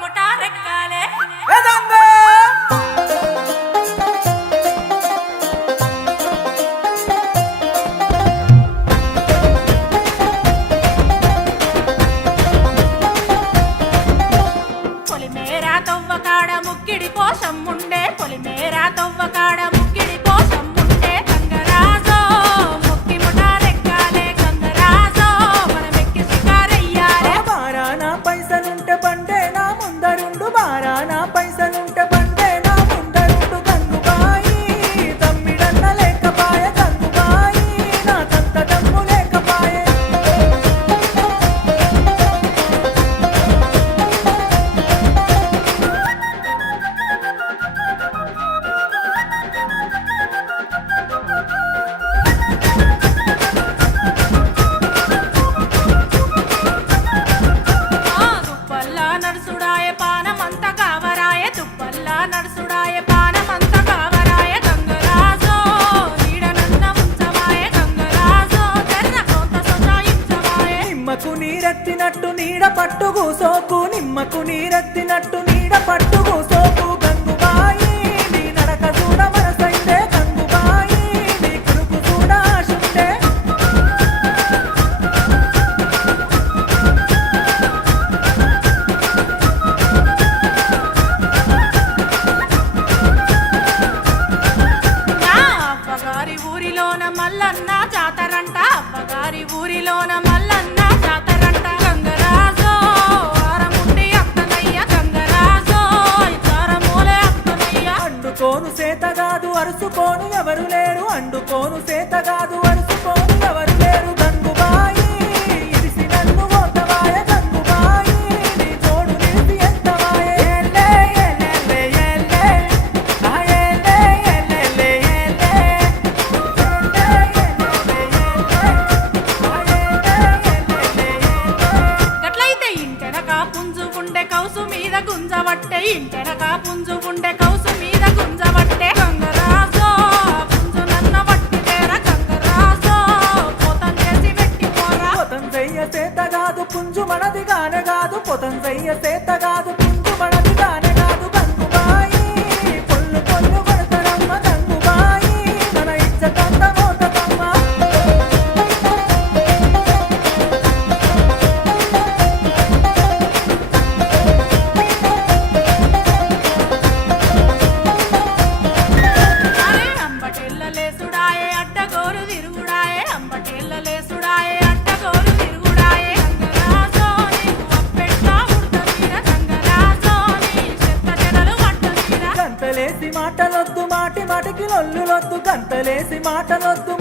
ముటారెక్కాలే పొలిమేరా తవ్వకాడ ముక్కిడి కోసం ఉండే పొలిమేరా తవ్వకాడ ముక్కిడి కోసం ఉండే గంగరాజో ముక్కి ముటారెక్కాలే గంగరాజో మనమెక్కి షికారయ్యాలే బారానా పైసలుంటే బండే నా ముందరుండు బారానా పైసలుంటే బండే నా ముందరుండు గంగుబాయి తమ్మిడన్న లేకపాయే గంగుబాయి నా తంత దమ్ము లేకపాయే దుప్పల్లా నడుసుడాయే పానమంత కావరాయే దుప్పల్లా నడుసుడాయే పానమంత కావరాయే గంగరాజో నీడనన్న ఉంచవాయే గంగరాజో తెర్ర కొంత సొంచాయించవాయే నిమ్మకు నీరెత్తినట్టు నీడ పట్టు కూసోకు నిమ్మకు నీరెత్తినట్టు నీడ పట్టు కూసోకు గంగుబాయి నీ నడక చూడ మనసైతే గంగుబాయి నీ కురుకు చూడ ఆశుంటే నా అవ్వగారి ఊరిలోన మల్లన్న జాతరంట అవ్వగారి ఊరిలోన మల్లన్న జాతరంట గంగరాజో ఆరముండి అత్తనయ్య గంగరాజో ఇచ్చారమూలే అత్తనయ్య అండుకోను సేతగాదు అరుసుకోను ఎవరు లేరు అండుకోను సేతగాదు అరుసుకోను ఎవరు లేరు గంగుబాయి ఇరిసి నన్ను పోతవాయ గంగుబాయి నీ తోడు నిలిసి ఎంతవాయే ఏలే ఏలేలే ఏలే ఆ ఏలే ఏలేలే ఏలే ఏలే ఏలేలే ఏలే ఆ ఏలే ఏలేలే ఏలే గట్లయితే ఇంటెనక పుంజు ఉండే కౌసు మీద గుంజవట్టే ఇంటెనక పుంజు ఉండే కౌసు మీద గుంజవట్టే గంగరాజో పుంజు నన్న వట్టితేరా గంగరాజో పోతం చేసి పెట్టిపోరా పొతం చెయ్య సేతగాదు పుంజు మనది గానే కాదు పొతం చెయ్య సేతగాదు పుంజు మనది గానే కాదు గంగుబాయి పొల్లు పొల్లు కొడతరమ్మ గంగుబాయి మన ఇచ్చటంత మోతకమ్మ అరే అంబటెల్ల లేసుడాయే అడ్డగోరు తిరుగుడాయే అంబటెల్ల లేసుడాయే అడ్డగోరు తిరుగుడాయే గంగరాజో నీకు అప్పెట్లా ఉడతీర గంగరాజో నీ చెత్త చెదలు పట్టతీర గంతలేసి మాటలొద్దు మాటి మాటికి లొల్లులొద్దు గంతలేసి మాటలొద్దు